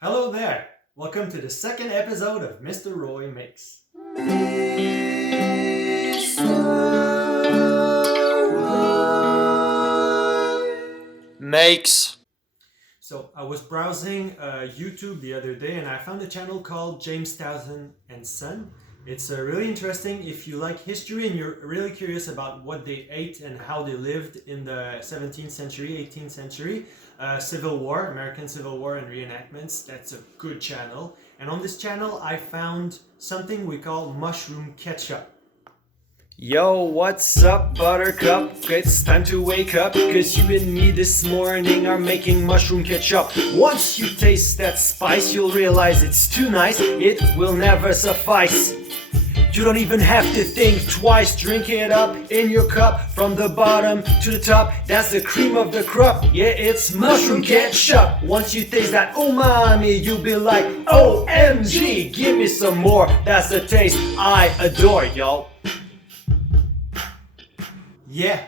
Hello there! Welcome to the second episode of Mr. Roy Makes. Makes. So I was browsing YouTube the other day and I found a channel called James Townsend and Son. It's really interesting if you like history and you're really curious about what they ate and how they lived in the 17th century, 18th century, Civil War, American Civil War and reenactments. That's a good channel. And on this channel I found something we call mushroom ketchup. Yo, what's up, Buttercup? It's time to wake up, cause you and me this morning are making mushroom ketchup. Once you taste that spice, you'll realize it's too nice, it will never suffice. You don't even have to think twice, drink it up in your cup, from the bottom to the top, that's the cream of the crop. Yeah, it's mushroom ketchup. Once you taste that umami, you'll be like, OMG, give me some more, that's the taste I adore, y'all. Yeah,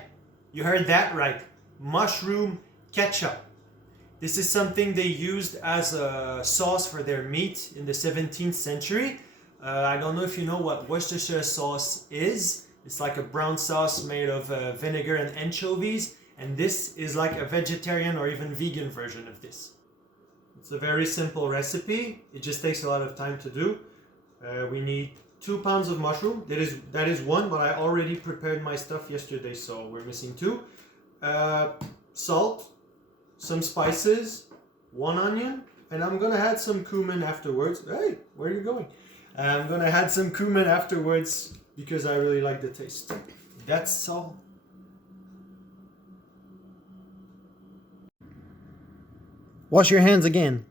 you heard that right. Mushroom ketchup. This is something they used as a sauce for their meat in the 17th century. I don't know if you know what Worcestershire sauce is. It's like a brown sauce made of vinegar and anchovies. And this is like a vegetarian or even vegan version of this. It's a very simple recipe. It just takes a lot of time to do. We need 2 pounds of mushroom. That is one, but I already prepared my stuff yesterday, so we're missing 2. Salt, some spices, 1 onion, and I'm gonna add some cumin afterwards. Hey, where are you going? I'm gonna add some cumin afterwards because I really like the taste. That's all. Wash your hands again.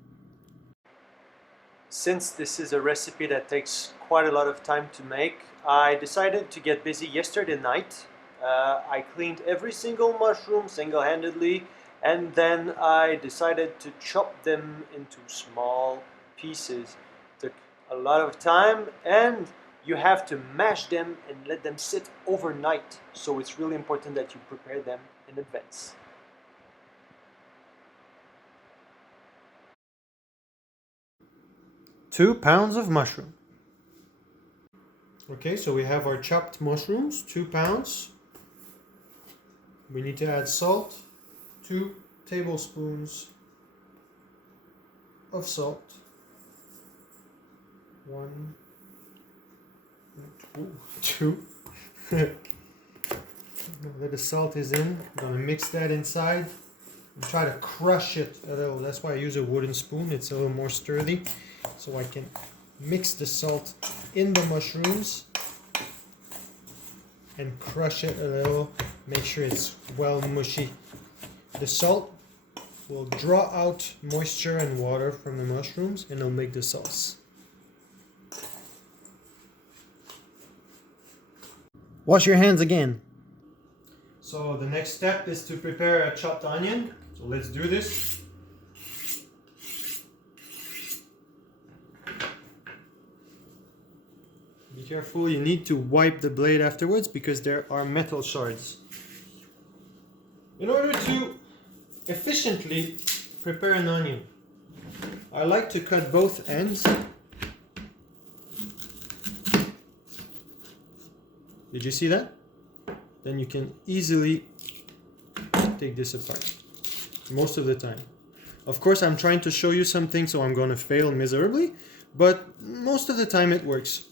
Since this is a recipe that takes quite a lot of time to make, I decided to get busy yesterday night. I cleaned every single mushroom single-handedly, and then I decided to chop them into small pieces. Took a lot of time, and you have to mash them and let them sit overnight. So it's really important that you prepare them in advance. Two pounds of mushroom. Okay, so we have our chopped mushrooms, 2 pounds. We need to add salt, 2 tablespoons of salt. 1, 2. Now that the salt is in, I'm gonna mix that inside and try to crush it a little. That's why I use a wooden spoon, it's a little more sturdy. So I can mix the salt in the mushrooms and crush it a little, make sure it's well mushy. The salt will draw out moisture and water from the mushrooms and it'll make the sauce. Wash your hands again. So the next step is to prepare a chopped onion. So let's do this. Be careful, you need to wipe the blade afterwards because there are metal shards. In order to efficiently prepare an onion, I like to cut both ends. Did you see that? Then you can easily take this apart. Most of the time. Of course, I'm trying to show you something, so I'm going to fail miserably, but most of the time it works.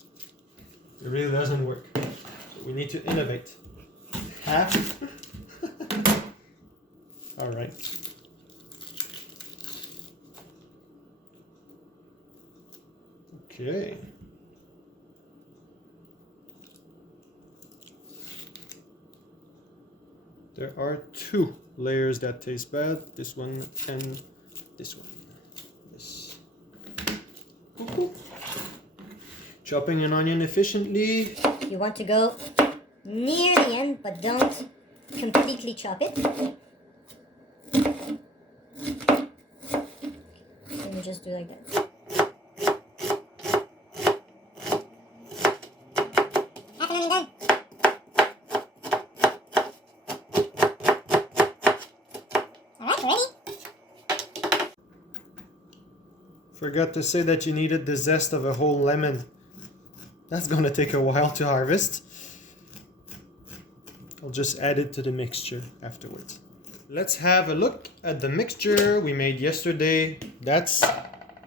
It really doesn't work. So we need to innovate. Half. All right. Okay. There are 2 layers that taste bad. This one and this one. This. Ooh. Chopping an onion efficiently. You want to go near the end, but don't completely chop it. And you just do like that. Half an onion done. Alright, ready? Forgot to say that you needed the zest of a whole lemon. That's gonna take a while to harvest. I'll just add it to the mixture afterwards. Let's have a look at the mixture we made yesterday. That's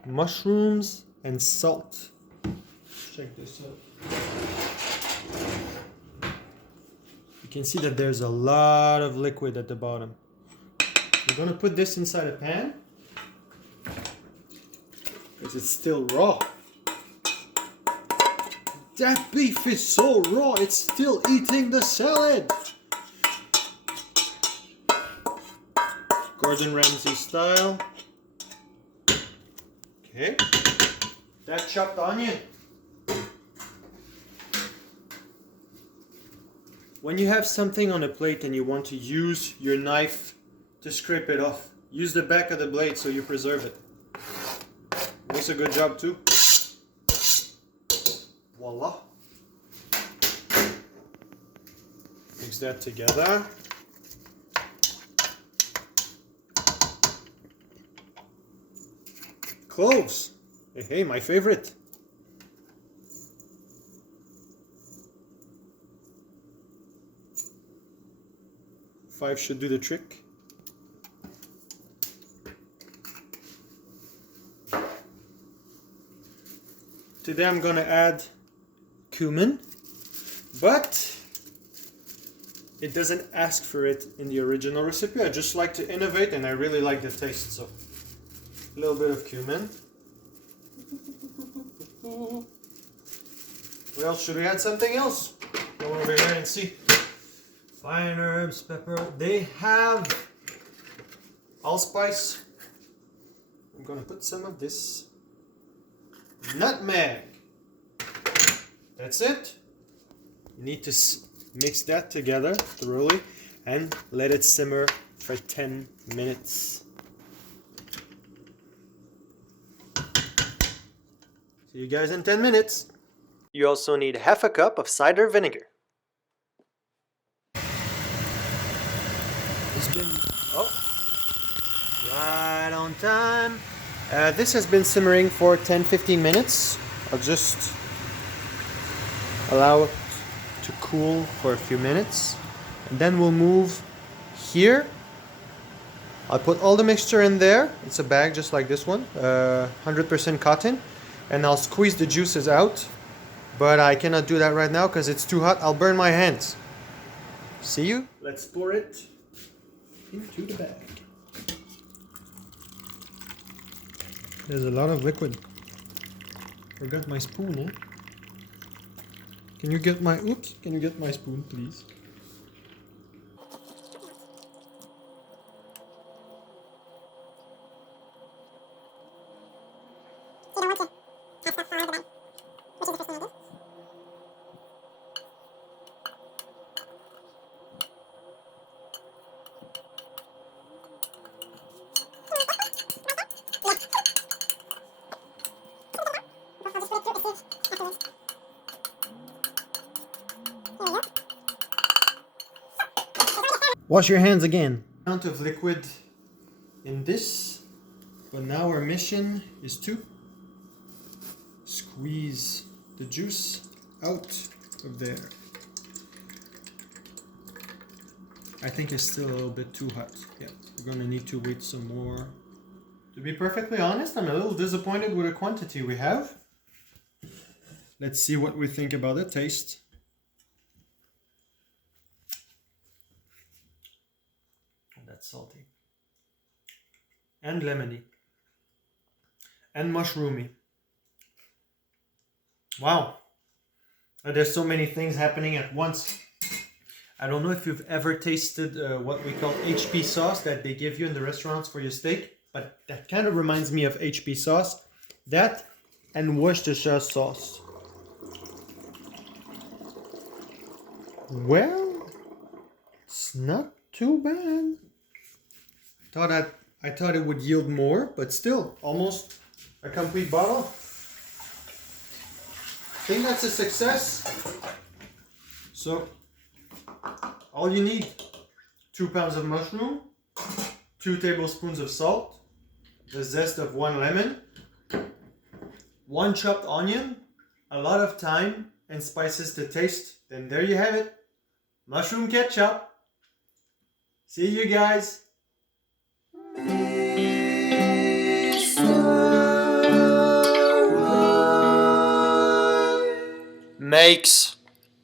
mushrooms and salt. Check this out. You can see that there's a lot of liquid at the bottom. We're gonna put this inside a pan because it's still raw. That beef is so raw, it's still eating the salad. Gordon Ramsay style. Okay. That chopped onion. When you have something on a plate and you want to use your knife to scrape it off, use the back of the blade so you preserve it. Makes a good job too. Voila. Mix that together. Cloves. Hey, my favorite. Five should do the trick. Today I'm gonna add cumin, but it doesn't ask for it in the original recipe. I just like to innovate and I really like the taste, so a little bit of cumin. What else? Should we add something else? Go over here and see. Fine herbs, pepper. They have allspice. I'm gonna put some of this. Nutmeg. That's it. You need to mix that together thoroughly and let it simmer for 10 minutes. See you guys in 10 minutes. You also need half a cup of cider vinegar. It's been, right on time. This has been simmering for 10-15 minutes. I'll just allow it to cool for a few minutes. And then we'll move here. I'll put all the mixture in there. It's a bag just like this one, 100% cotton. And I'll squeeze the juices out. But I cannot do that right now because it's too hot. I'll burn my hands. See you? Let's pour it into the bag. There's a lot of liquid. Forgot my spoon, eh? Can you get my spoon, please? Wash your hands again. Amount of liquid in this, but now our mission is to squeeze the juice out of there. I think it's still a little bit too hot. Yeah, we're gonna need to wait some more. To be perfectly honest, I'm a little disappointed with the quantity we have. Let's see what we think about the taste. That's salty. And lemony. And mushroomy. Wow. There's so many things happening at once. I don't know if you've ever tasted what we call HP sauce that they give you in the restaurants for your steak, but that kind of reminds me of HP sauce. That and Worcestershire sauce. Well, it's not too bad. I thought it would yield more, but still, almost a complete bottle. I think that's a success. So, all you need, 2 pounds of mushroom, 2 tablespoons of salt, the zest of 1 lemon, one chopped onion, a lot of thyme, and spices to taste. Then there you have it. Mushroom ketchup. See you guys. Makes